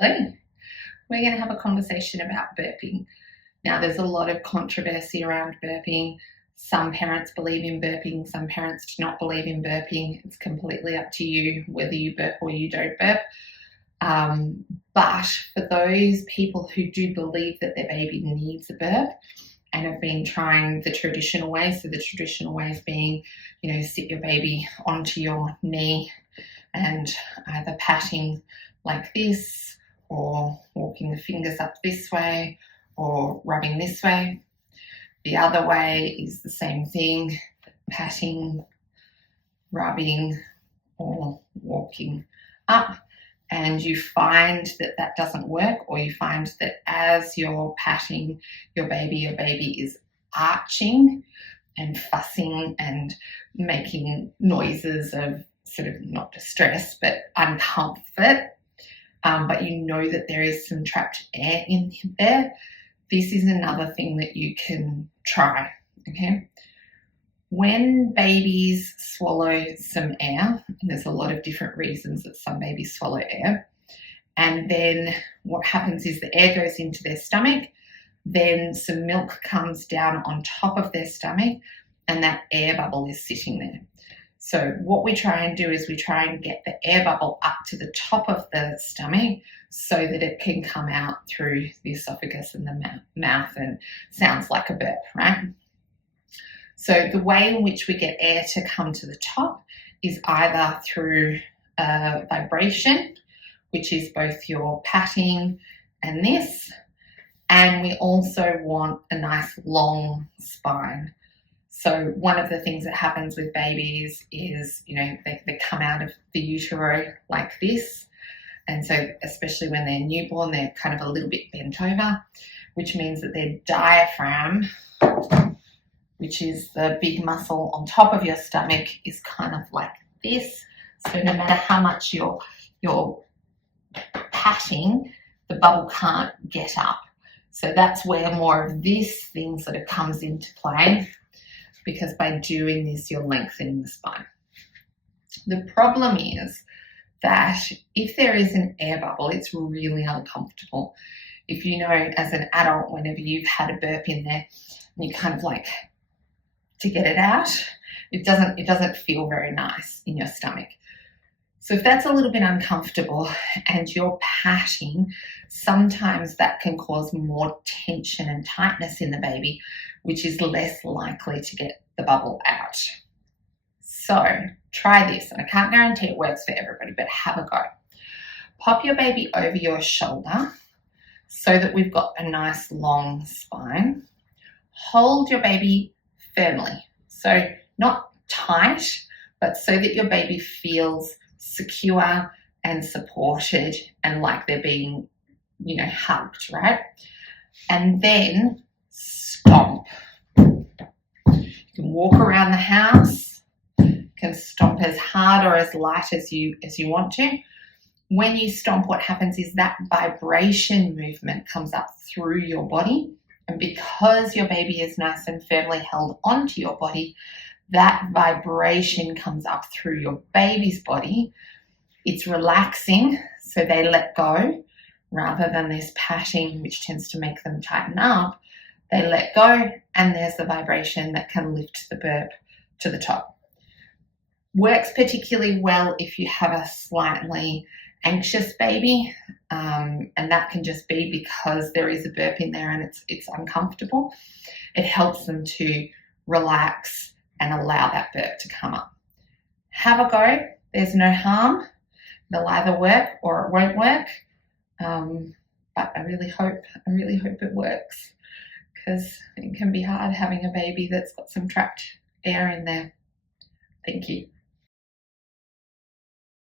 We're going to have a conversation about burping. Now, there's a lot of controversy around burping. Some parents believe in burping, some parents do not believe in burping. It's completely up to you whether you burp or you don't burp. But for those people who do believe that their baby needs a burp and have been trying the traditional ways, so the traditional ways being, sit your baby onto your knee and either patting like this or walking the fingers up this way or rubbing this way. The other way is the same thing, patting, rubbing, or walking up. And you find that that doesn't work, or you find that as you're patting your baby is arching and fussing and making noises of sort of not distress, but uncomfort. But you know that there is some trapped air in there. This is another thing that you can try, okay? When babies swallow some air, and there's a lot of different reasons that some babies swallow air, and then what happens is the air goes into their stomach, then some milk comes down on top of their stomach, and that air bubble is sitting there. So what we try and do is we try and get the air bubble up to the top of the stomach so that it can come out through the esophagus and the mouth and sounds like a burp, right? So the way in which we get air to come to the top is either through vibration, which is both your patting and this, and we also want a nice long spine. So one of the things that happens with babies is, they come out of the utero like this. And so especially when they're newborn, they're kind of a little bit bent over, which means that their diaphragm, which is the big muscle on top of your stomach, is kind of like this. So no matter how much you're patting, the bubble can't get up. So that's where more of this thing sort of comes into play, because by doing this, you're lengthening the spine. The problem is that if there is an air bubble, it's really uncomfortable. If you know, as an adult, whenever you've had a burp in there and you kind of like to get it out, it doesn't feel very nice in your stomach. So if that's a little bit uncomfortable and you're patting, sometimes that can cause more tension and tightness in the baby, which is less likely to get the bubble out. So try this, and I can't guarantee it works for everybody, but have a go. Pop your baby over your shoulder so that we've got a nice long spine. Hold your baby firmly, so not tight, but so that your baby feels secure and supported and like they're being, hugged, right? And then stomp. You can walk around the house, you can stomp as hard or as light as you want to. When you stomp, what happens is that vibration movement comes up through your body. And because your baby is nice and firmly held onto your body, that vibration comes up through your baby's body. It's relaxing, so they let go rather than this patting, which tends to make them tighten up. They let go, and there's the vibration that can lift the burp to the top. Works particularly well if you have a slightly anxious baby, and that can just be because there is a burp in there and it's uncomfortable. It helps them to relax and allow that burp to come up. Have a go. There's no harm. They'll either work or it won't work. But I really hope it works, because it can be hard having a baby that's got some trapped air in there. Thank you.